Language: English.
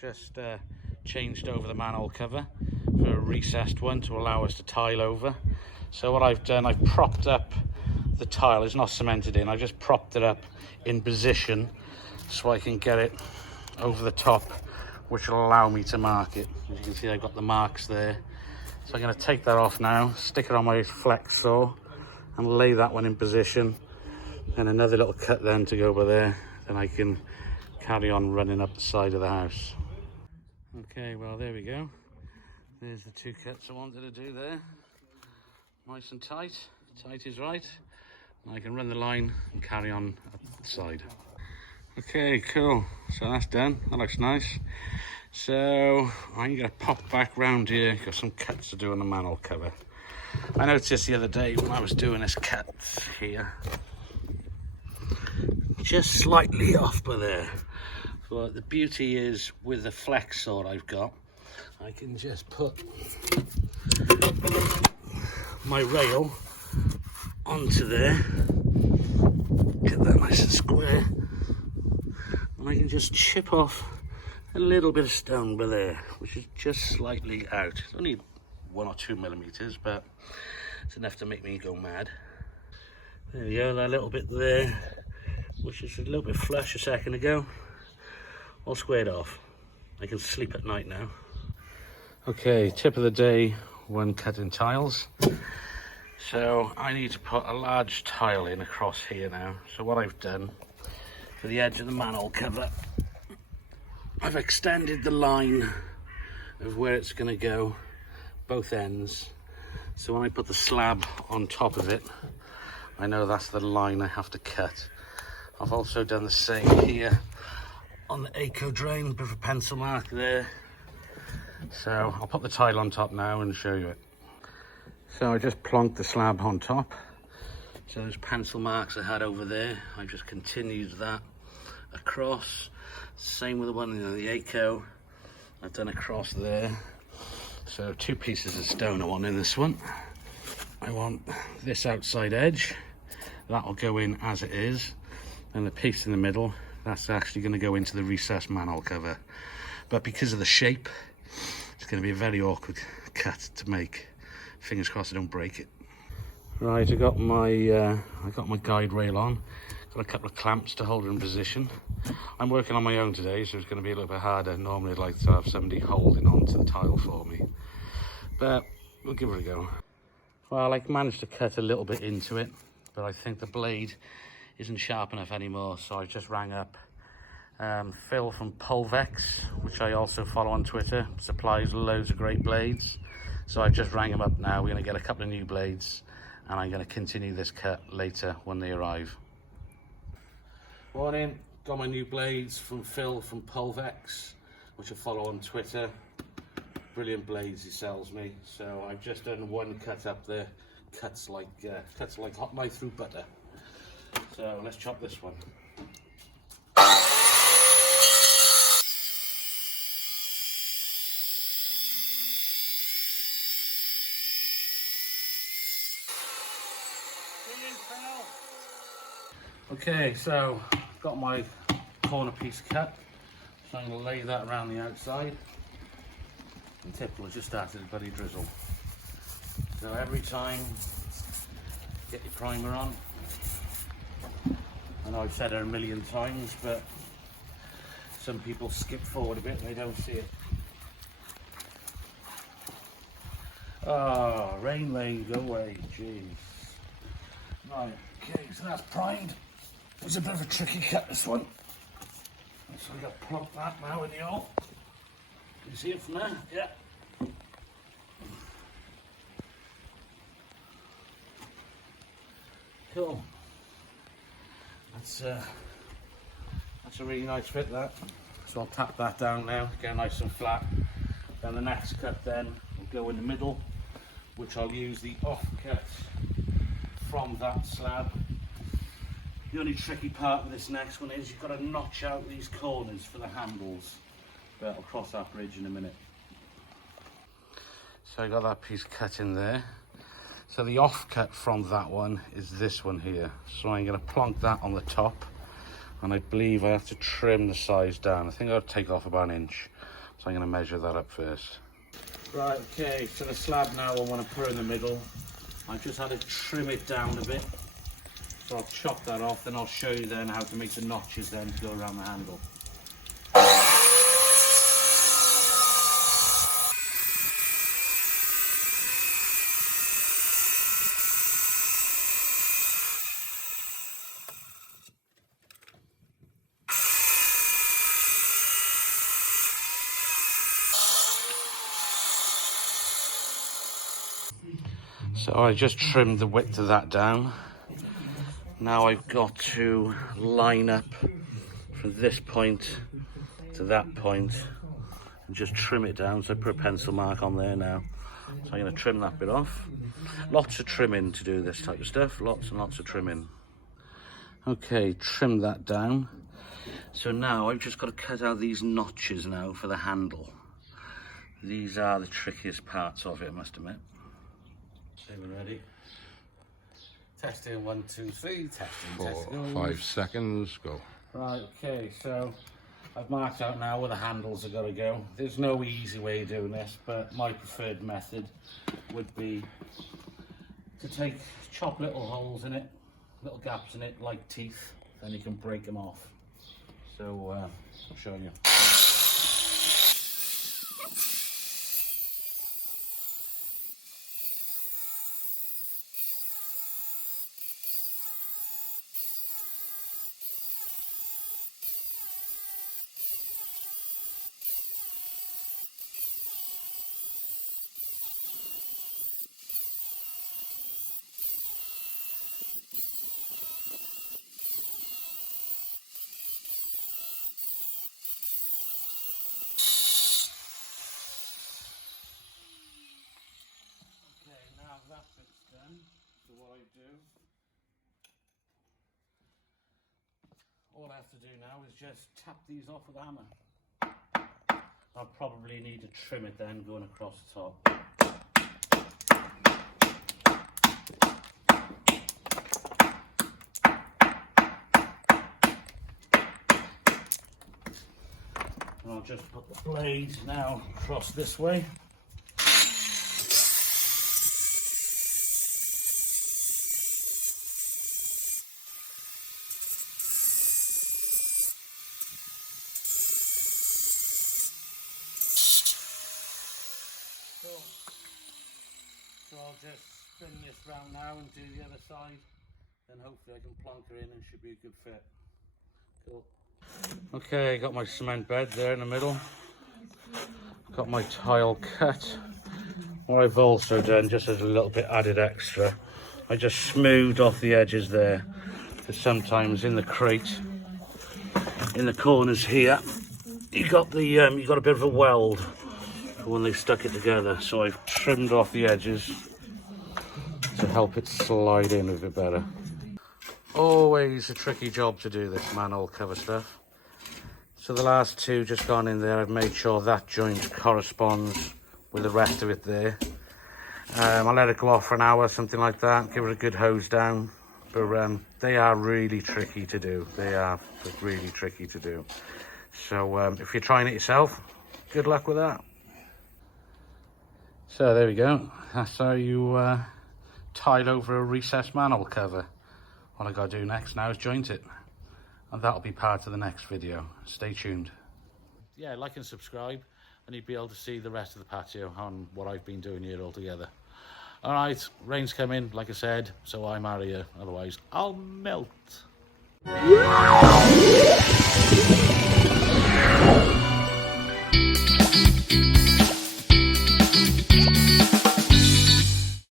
just changed over the manhole cover for a recessed one to allow us to tile over. So what I've done, I've propped up the tile. It's not cemented in, I just propped it up in position so I can get it over the top, which will allow me to mark it. As you can see, I've got the marks there. So I'm going to take that off now, stick it on my flex saw and lay that one in position, and another little cut then to go over there, then I can carry on running up the side of the house. Okay, well there we go. There's the two cuts I wanted to do there. Nice and tight. Tight is right. And I can run the line and carry on up the side. Okay, cool. So that's done. That looks nice. So I'm going to pop back round here. Got some cuts to do on the manhole cover. I noticed the other day when I was doing this cut here, just slightly off by there. But the beauty is with the flex saw I've got, I can just put my rail onto there, get that nice and square, and I can just chip off a little bit of stone by there, which is just slightly out. It's only 1 or 2 millimeters, but it's enough to make me go mad. There we go, that little bit there, which is a little bit flush a second ago, all squared off. I can sleep at night now. Okay, tip of the day when cutting tiles. So I need to put a large tile in across here now. So what I've done for the edge of the manhole cover, I've extended the line of where it's going to go, both ends. So when I put the slab on top of it, I know that's the line I have to cut. I've also done the same here on the eco drain, a bit of a pencil mark there. So I'll put the tile on top now and show you it. So I just plonked the slab on top. So those pencil marks I had over there, I just continued that across. Same with the one in the eco, I've done across there. So 2 pieces of stone I want in this one. I want this outside edge, that will go in as it is, and the piece in the middle, that's actually going to go into the recessed manhole cover. But because of the shape, it's going to be a very awkward cut to make. Fingers crossed I don't break it. Right, I got my guide rail on. Got a couple of clamps to hold it in position. I'm working on my own today, so it's going to be a little bit harder. Normally I'd like to have somebody holding onto the tile for me, but we'll give it a go. Well, I managed to cut a little bit into it, but I think the blade isn't sharp enough anymore, so I just rang up Phil from Pulvex, which I also follow on Twitter, supplies loads of great blades. So I just rang him up now. We're going to get a couple of new blades, and I'm going to continue this cut later when they arrive. Morning, got my new blades from Phil from Pulvex, which I follow on Twitter. Brilliant blades he sells me. So I've just done one cut up there, cuts like hot knife through butter. So let's chop this one. Okay, so I've got my corner piece cut, so I'm going to lay that around the outside. And typical, has just started a bloody drizzle. So every time, get your primer on. I know I've said it a million times, but some people skip forward a bit and they don't see it. Oh, rain, go away, jeez. Right, okay, so that's primed. It's a bit of a tricky cut, this one. So I've got to plonk that now in the hole. Can you see it from there? Yeah. Cool. That's a really nice fit, that. So I'll tap that down now, get it nice and flat. Then the next cut then will go in the middle, which I'll use the offcut from that slab. The only tricky part of this next one is you've got to notch out these corners for the handles, but I'll cross that bridge in a minute. So I got that piece cut in there. So the offcut from that one is this one here. So I'm going to plonk that on the top, and I believe I have to trim the size down. I think I'll take off about 1 inch. So I'm going to measure that up first. Right, okay, so the slab now I want to put in the middle. I've just had to trim it down a bit. So I'll chop that off, then I'll show you then how to make the notches then to go around the handle. So I just trimmed the width of that down. Now I've got to line up from this point to that point and just trim it down. So I put a pencil mark on there now. So I'm going to trim that bit off. Lots of trimming to do this type of stuff. Lots and lots of trimming. Okay, trim that down. So now I've just got to cut out these notches now for the handle. These are the trickiest parts of it, I must admit. Okay, we're ready. Testing 1, 2, 3. Testing. 4, 5 seconds. Go. Right, okay, so I've marked out now where the handles have got to go. There's no easy way of doing this, but my preferred method would be to chop little holes in it, little gaps in it, like teeth, then you can break them off. So I'll show you. Now that bit's done, so what I do, all I have to do now is just tap these off with a hammer. I'll probably need to trim it then going across the top. And I'll just put the blade now across this way. So I'll just spin this round now and do the other side, then hopefully I can plonk her in and should be a good fit. Cool. Okay, got my cement bed there in the middle. Got my tile cut. What I've also done, just as a little bit added extra, I just smoothed off the edges there. Because sometimes in the crate, in the corners here, you got a bit of a weld when they stuck it together. So I've trimmed off the edges to help it slide in a bit better. Always a tricky job to do this manhole cover stuff. So the last two just gone in there. I've made sure that joint corresponds with the rest of it there. I'll let it go off for an hour, something like that. Give it a good hose down. But they are really tricky to do. They are really tricky to do. So if you're trying it yourself, good luck with that. So there we go. That's how you tile over a recessed manhole cover. What I got to do next now is joint it. And that'll be part of the next video. Stay tuned. Yeah, like and subscribe, and you'll be able to see the rest of the patio on what I've been doing here all together. All right, rain's coming, like I said, so I'm out of here. Otherwise, I'll melt.